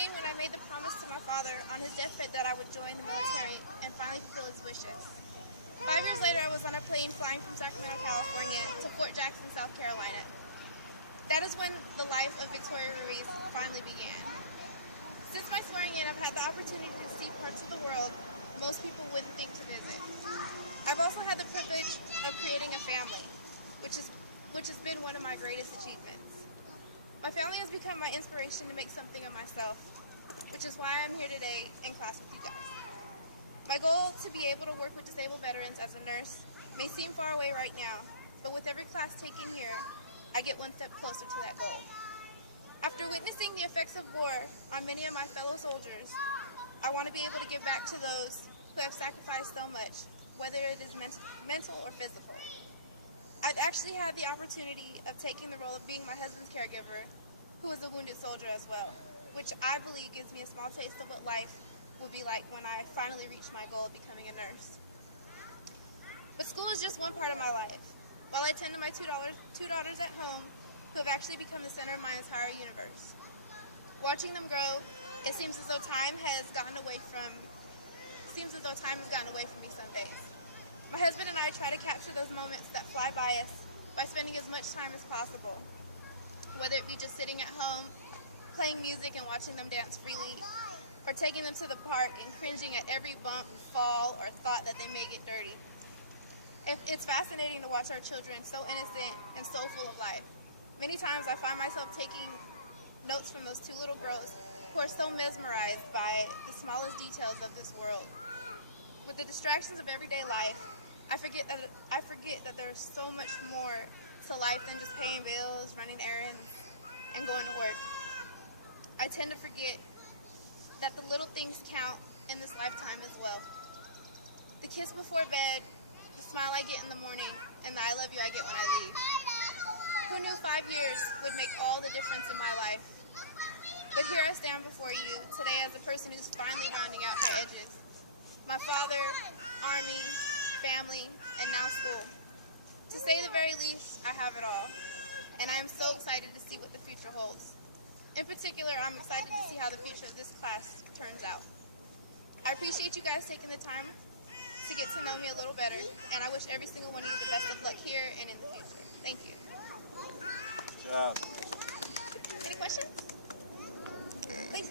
came when I made the promise to my father on his deathbed that I would join the military and finally fulfill his wishes. 5 years later, I was on a plane flying from Sacramento, California to Fort Jackson, South Carolina. That is when the life of Victoria Ruiz finally began. Since my swearing in, I've had the opportunity to see parts of the world most people wouldn't think to visit. I've also had the privilege of creating a family, which has been one of my greatest achievements. My family has become my inspiration to make something of myself, which is why I'm here today in class with you guys. My goal to be able to work with disabled veterans as a nurse may seem far away right now, but with every class taken here, I get one step closer to that goal. After witnessing the effects of war on many of my fellow soldiers, I want to be able to give back to those who have sacrificed so much, whether it is mental or physical. I've actually had the opportunity of taking the role of being my husband's caregiver, who is a wounded soldier as well, which I believe gives me a small taste of what life will be like when I finally reach my goal of becoming a nurse. But school is just one part of my life. While I tend to my two daughters at home, who have actually become the center of my entire universe. Watching them grow, it seems as though time has gotten away from me some days. My husband and I try to capture those moments that fly by us by spending as much time as possible, whether it be just sitting at home, playing music and watching them dance freely, or taking them to the park and cringing at every bump, fall, or thought that they may get dirty. It's fascinating to watch our children so innocent and so full of life. Many times I find myself taking notes from those two little girls who are so mesmerized by the smallest details of this world. With the distractions of everyday life, I forget that there's so much more to life than just paying bills, running errands, and going to work. I tend to forget that the little things count in this lifetime as well. The kiss before bed, the smile I get in the morning, and the I love you I get when I leave. Who knew 5 years would make all the difference in my life? But here I stand before you today as a person who's finally rounding out her edges. My father, army, family, and now school. To say the very least, I have it all. And I am so excited to see what the future holds. In particular, I'm excited to see how the future of this class turns out. I appreciate you guys taking the time to get to know me a little better, and I wish every single one of you the best of luck here and in the future. Thank you. Good job. Any questions? Please.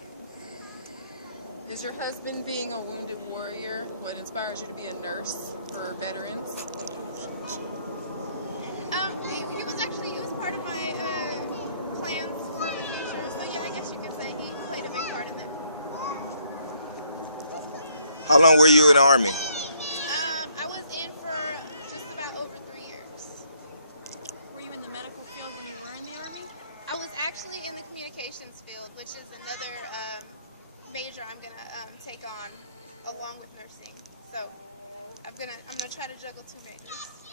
Is your husband being a wounded warrior what inspires you to be a nurse for veterans? He was part of my plans for the future, so yeah, I guess you could say he played a big part in that. How long were you in the Army? I was in for just about over 3 years. Were you in the medical field when you were in the Army? I was actually in the communications field, which is another major I'm gonna take on along with nursing. So I'm gonna try to juggle 2 majors.